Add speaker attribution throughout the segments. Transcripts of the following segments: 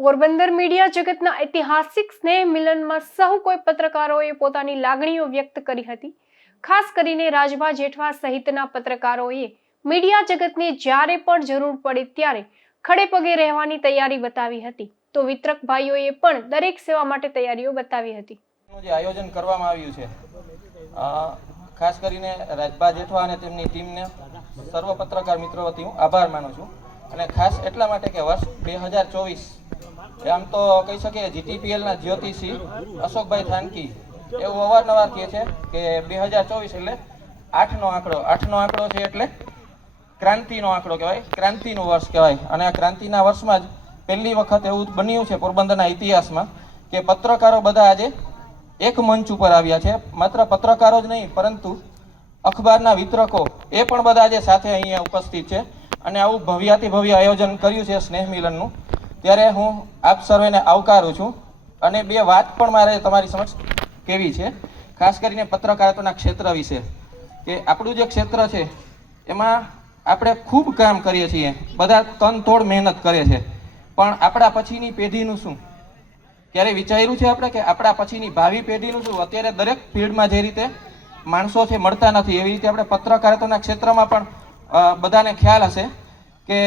Speaker 1: Porbandar media જગતના ઐતિહાસિક સ્નેહ મિલનમાં સહુ કોઈ પત્રકારોએ પોતાની લાગણીઓ વ્યક્ત કરી હતી. ખાસ કરીને રાજભા જેઠવા સહિતના પત્રકારોએ મીડિયા જગતને જ્યારે પણ જરૂર પડે ત્યારે ખડે પગે રહેવાની તૈયારી બતાવી હતી. તો વિતરક ભાઈઓએ પણ દરેક સેવા માટે તૈયારીઓ બતાવી હતી.
Speaker 2: જે આયોજન કરવામાં આવ્યું છે ખાસ કરીને રાજભા જેઠવા અને તેમની ટીમને સર્વ પત્રકાર મિત્રો વતી હું આભાર માનું છું. અને ખાસ એટલા માટે કે વર્ષ બે હજાર ચોવીસ આમ તો કહી શકીએ જીટીપીએલના જ્યોતિષી અશોકભાઈ થાનકી. એવું અવારનવાર કહે છે કે બે હજાર ચોવીસ એટલે આઠનો આંકડો આઠનો આંકડો છે એટલે ક્રાંતિનો આંકડો કહેવાય, ક્રાંતિનું વર્ષ કહેવાય. અને આ ક્રાંતિના વર્ષમાં જ પહેલી વખત એવું બન્યું છે પોરબંદરના ઇતિહાસમાં કે પત્રકારો બધા આજે એક મંચ ઉપર આવ્યા છે. માત્ર પત્રકારો જ નહીં, પરંતુ અખબારના વિતરકો એ પણ બધા આજે સાથે અહીંયા ઉપસ્થિત છે. અને આવું ભવ્યાતિ ભવ્ય આયોજન કર્યું છે સ્નેહ મિલનનું. ત્યારે હું આપ સર્વેને આવકારું છું અને બે વાત પણ મારે તમારી સમક્ષ કેવી છે. ખાસ કરીને પત્રકારત્વના ક્ષેત્ર વિશે. કે આપણું જે ક્ષેત્ર છે, એમાં આપણે ખૂબ કામ કરીએ છીએ. બધા તનતોડ મહેનત કરે છે. પણ આપણા પછીની પેઢીનું શું? ક્યારે વિચાર્યું છે આપણે કે આપણા પછીની ભાવિ પેઢીનું શું? અત્યારે દરેક ફિલ્ડમાં જે રીતે માણસો છે, મળતા નથી. એવી રીતે આપણે પત્રકારત્વના ક્ષેત્રમાં પણ બધાને ખ્યાલ હશે. કે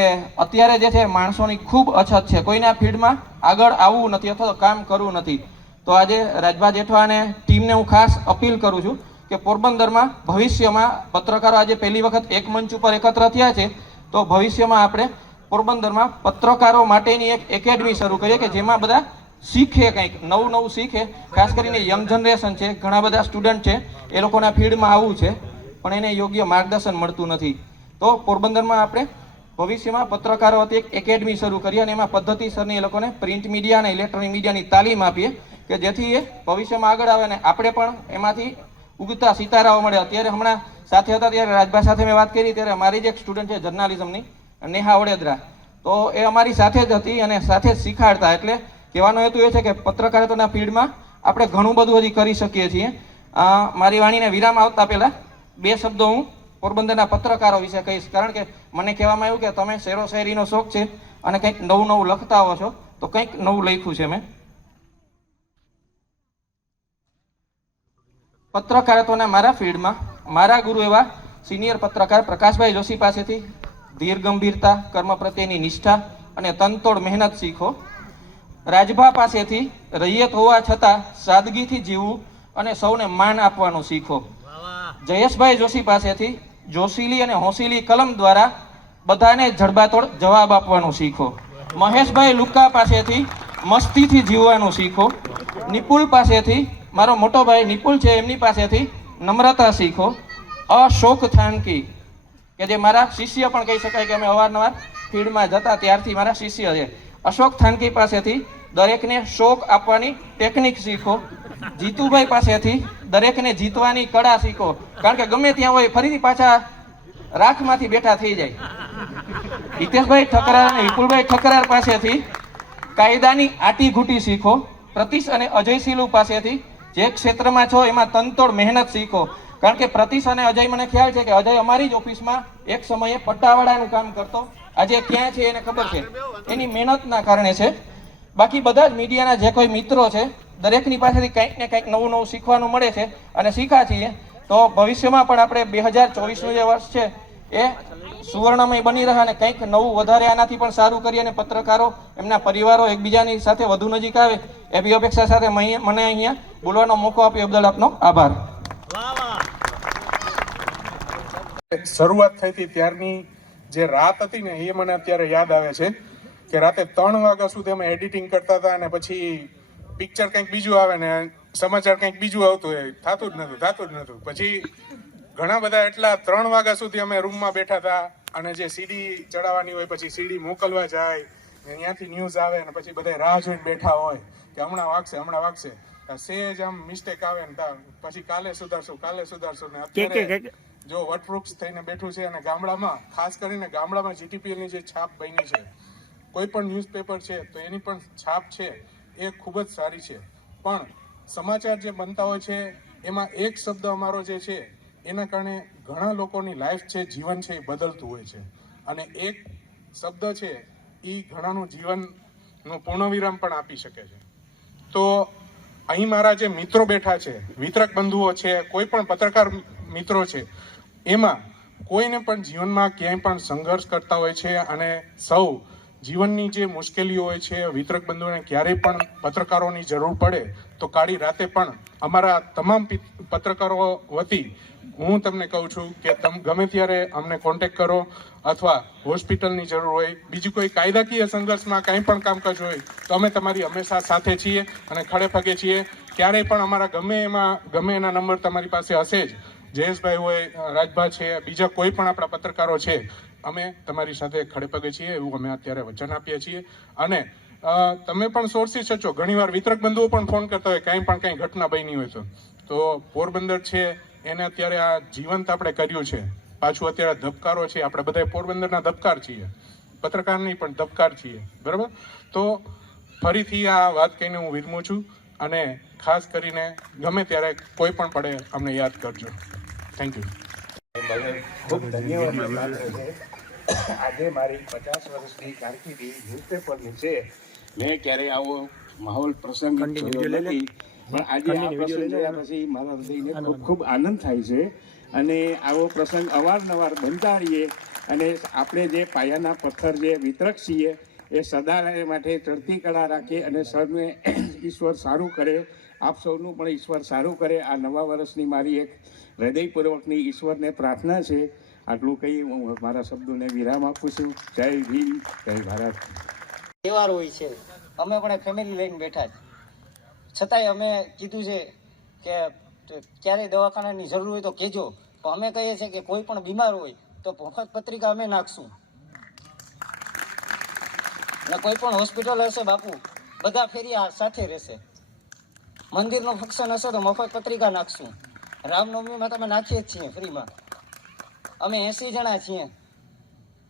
Speaker 2: અત્યારે જે છે માણસોની ખૂબ અછત છે. કોઈને ફિલ્ડમાં આગળ આવવું નથી અથવા તો કામ કરવું નથી. તો આજે રાજભા જેઠવા અને ટીમને હું ખાસ અપીલ કરું છું કે પોરબંદરમાં ભવિષ્યમાં પત્રકારો આજે પહેલી વખત એક મંચ ઉપર એકત્ર થયા છે, તો ભવિષ્યમાં આપણે પોરબંદરમાં પત્રકારો માટેની એક એકેડમી શરૂ કરીએ કે જેમાં બધા શીખે કંઈક, નવું નવું શીખે. ખાસ કરીને યંગ જનરેશન છે, ઘણા બધા સ્ટુડન્ટ છે, એ લોકોના ફિલ્ડમાં આવવું છે, પણ એને યોગ્ય માર્ગદર્શન મળતું નથી. તો પોરબંદરમાં આપણે ભવિષ્યમાં પત્રકારો હતી એક એકેડમી શરૂ કરી અને એમાં પદ્ધતિસરની એ લોકોને પ્રિન્ટ મીડિયા અને ઇલેક્ટ્રોનિક મીડિયાની તાલીમ આપીએ કે જેથી એ ભવિષ્યમાં આગળ આવે અને આપણે પણ એમાંથી ઉગતા સિતારાઓ મળે. અત્યારે હમણાં સાથે હતા, ત્યારે રાજભા સાથે મેં વાત કરી, ત્યારે મારી જ એક સ્ટુડન્ટ છે જર્નાલિઝમની, નેહા વડેદરા. તો એ અમારી સાથે જ હતી અને સાથે જ શીખાડતા. એટલે કહેવાનો હેતુ એ છે કે પત્રકારિતાના ફિલ્ડમાં આપણે ઘણું બધું હજી કરી શકીએ છીએ. મારી વાણીને વિરામ આવતા પહેલાં બે શબ્દો હું પોરબંદરના પત્રકારો વિશે કહીશ. કારણ કે મને કહેવામાં આવ્યું કે તમે શેરો શાયરીનો શોખ છે અને કંઈક નવું નવું લખતા હો છો તો કંઈક નવું લખ્યું છે મેં. પત્રકારત્વના મારા ફિલ્ડમાં મારા ગુરુ એવા સિનિયર પત્રકાર પ્રકાશભાઈ જોશી પાસેથી ધીર ગંભીરતા કર્મ પ્રત્યેની નિષ્ઠા અને તનતોડ મહેનત શીખો. રાજભા પાસેથી રૈયત હોવા છતાં સાદગીથી જીવવું અને સૌને માન આપવાનું શીખો. જયેશભાઈ જોશી પાસેથી જોશીલી અને હોશીલી કલમ દ્વારા બધાને જડબાતોડ જવાબ આપવાનું શીખો. મહેશભાઈ લુકા પાસેથી મસ્તીથી જીવવાનું શીખો. નિપુલ પાસેથી, મારો મોટો ભાઈ નિપુલ છે, એમની પાસેથી નમ્રતા શીખો. અશોક થાનકી, કે જે મારા શિષ્ય પણ કહી શકાય કે અમે અવારનવાર ફિલ્ડમાં જતા ત્યારથી મારા શિષ્ય છે. અશોક થાનકી પાસેથી દરેકને શોક આપવાની ટેકનિક શીખો. જીતુભાઈ પાસેથી દરેકને જીતવાની કળા શીખો. કારણ કે ગમે ત્યાં હોય, ફરીથી પાછા રાખમાંથી બેઠા થઈ જાય. હિતેશભાઈ ઠકરાર અને વિપુલભાઈ ઠકરાર પાસેથી કાયદાની આટી ઘૂટી શીખો. પ્રતિશ અને અજય સિલુ પાસેથી જે ક્ષેત્રમાં છો, એમાં તનતોડ મહેનત શીખો. કારણ કે પ્રતિશ અને અજય, મને ખ્યાલ છે કે અજય અમારી જ ઓફિસમાં એક સમયે પટ્ટાવાળાનું કામ કરતો. આજે ક્યાં છે એને ખબર છે. એની મહેનતના કારણે છે. બાકી બધા જ મીડિયાના જે કોઈ મિત્રો છે દરેકની પાસેથી કંઈક ને કંઈક નવું નવું શીખવાનું મળે છે અને શીખા છીએ, તો ભવિષ્યમાં પણ આપણે બે હજાર ચોવીસનું જે વર્ષ છે, એ સુવર્ણમય બની રહે અને કંઈક નવું વધારે આનાથી પણ સારું કરીએ અને પત્રકારો એમના પરિવારો એકબીજાની સાથે વધુ નજીક આવે, એવી અપેક્ષા સાથે મને અહીંયા બોલવાનો મોકો આપ્યો. એ બદલ આપનો આભાર.
Speaker 3: શરૂઆત થઈ હતી ત્યારની જે રાત હતી ને, એ મને અત્યારે યાદ આવે છે કે રાતે ત્રણ વાગ્યા સુધી અમે એડિટિંગ કરતા હતા અને પછી પિક્ચર કંઈક બીજું આવે ને સમાચાર કંઈક બીજું આવતું હોય થતું જ નહોતું થતું જ નહોતું પછી ઘણા બધા એટલા ત્રણ વાગ્યા સુધી અમે રૂમમાં બેઠા હતા અને જે સીડી ચડાવવાની હોય પછી સીડી મોકલવા જાય ને ત્યાંથી ન્યૂઝ આવે ને પછી બધા રાહ જોઈને બેઠા હોય કે હમણાં વાગશે હમણાં વાગશે. સેજ આમ મિસ્ટેક આવે ને તા- પછી કાલે સુધારશું કાલે સુધારશું ને અત્યારે જો વટવૃક્ષ થઈને બેઠું છે અને ગામડામાં ખાસ કરીને ગામડામાં જીટીપીએલની જે છાપ બની છે કોઈ પણ ન્યૂઝપેપર છે તો એની પણ છાપ છે. એ ખૂબ જ સારી છે. પણ સમાચાર જે બનતા હોય છે, એમાં એક શબ્દ અમારો જે છે, એના કારણે ઘણા લોકોની લાઈફ છે, જીવન છે એ બદલતું હોય છે. અને એક શબ્દ છે એ ઘણાનું જીવનનું પૂર્ણવિરામ પણ આપી શકે છે. તો અહીં મારા જે મિત્રો બેઠા છે, વિતરક બંધુઓ છે, કોઈ પણ પત્રકાર મિત્રો છે, એમાં કોઈને પણ જીવનમાં ક્યાંય પણ સંઘર્ષ કરતા હોય છે અને સૌ જીવનની જે મુશ્કેલીઓ હોય છે, વિતરક બંધુઓને ક્યારેય પણ પત્રકારોની જરૂર પડે, તો કાળી રાતે પણ અમારા તમામ પત્રકારો વતી હું તમને કહું છું કે તમે, ગમે ત્યારે અમને કોન્ટેક કરો અથવા હોસ્પિટલની જરૂર હોય, બીજું કોઈ કાયદાકીય સંઘર્ષમાં કંઈ પણ કામકાજ હોય, તો અમે તમારી હંમેશા સાથે છીએ અને ખડે પગે છીએ. ક્યારેય પણ અમારા ગમે એમાં, ગમે એના નંબર તમારી પાસે હશે જ. જયેશભાઈ હોય, રાજભા છે, બીજા કોઈ પણ આપણા પત્રકારો છે અમે તમારી સાથે ખડેપગે છીએ એવું અમે અત્યારે વચન આપીએ છીએ. અને તમે પણ સોર્સિસ છો ઘણીવાર વિતરક બંધુઓ પણ ફોન કરતા હોય, કાંઈ પણ કાંઈ ઘટના બની હોય તો. તો પોરબંદર છે, એને અત્યારે આ જીવંત આપણે કર્યું છે. પાછું અત્યારે ધબકારો છે, આપણે બધા પોરબંદરના ધબકાર છીએ. પત્રકાર નહીં પણ ધબકાર છીએ. બરાબર? તો ફરીથી આ વાત કહીને હું વિરમું છું અને ખાસ કરીને ગમે ત્યારે કોઈ પણ પડે અમને યાદ કરજો. થેન્ક યુ
Speaker 4: ખૂબ ધન્યવાદ. આજે મારી પચાસ વર્ષની કારકિર્દી ન્યૂઝપેપરની છે. મેં ક્યારેય આવો માહોલ પ્રસંગ જોયો નથી. પણ આજે આ પ્રસંગ જોયા પછી મારા હૃદયને ખૂબ ખૂબ આનંદ થાય છે. અને આવો પ્રસંગ અવારનવાર બનતા રહીએ અને આપણે જે પાયાના પથ્થર જે વિતરક છીએ એ સદાય માટે ચડતી કળા રાખે અને સૌને ઈશ્વર સારું કરે. આપ સૌનું પણ ઈશ્વર સારું કરે. આ નવા વર્ષની મારી એક હૃદયપૂર્વકની ઈશ્વરને પ્રાર્થના છે. આટલું કહી હું મારા શબ્દોને વિરામ આપું છું. જય ભીમ જય ભારત.
Speaker 5: તહેવાર હોય છે. અમે પણ ફેમિલી લઈને બેઠા છે છતાંય અમે કીધું છે કે ક્યારેય દવાખાનાની જરૂર હોય તો કહેજો. તો અમે કહીએ છીએ કે કોઈ પણ બીમાર હોય તો મફત પત્રિકા અમે નાખશું. અને કોઈ પણ હોસ્પિટલ હશે બાપુ, બધા ફેરિયા સાથે રહેશે. મંદિરનું ફંક્શન હશે તો મફત પત્રિકા નાખશું. રામનવમીમાં તમે નાખીએ જ છીએ ફ્રીમાં. અમે એસી જણા છીએ.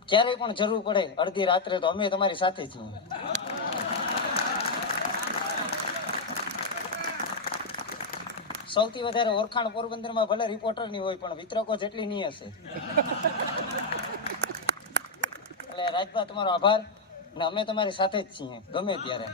Speaker 5: ક્યારેય પણ જરૂર પડે અડધી રાત્રે તો અમે તમારી સાથે છીએ. સૌથી વધારે ઓળખાણ પોરબંદરમાં ભલે રિપોર્ટરની હોય, પણ વિતરકો જેટલી નહીં હશે. એટલે રાજભા, તમારો આભાર ને અમે તમારી સાથે જ છીએ. ગમે ત્યારે.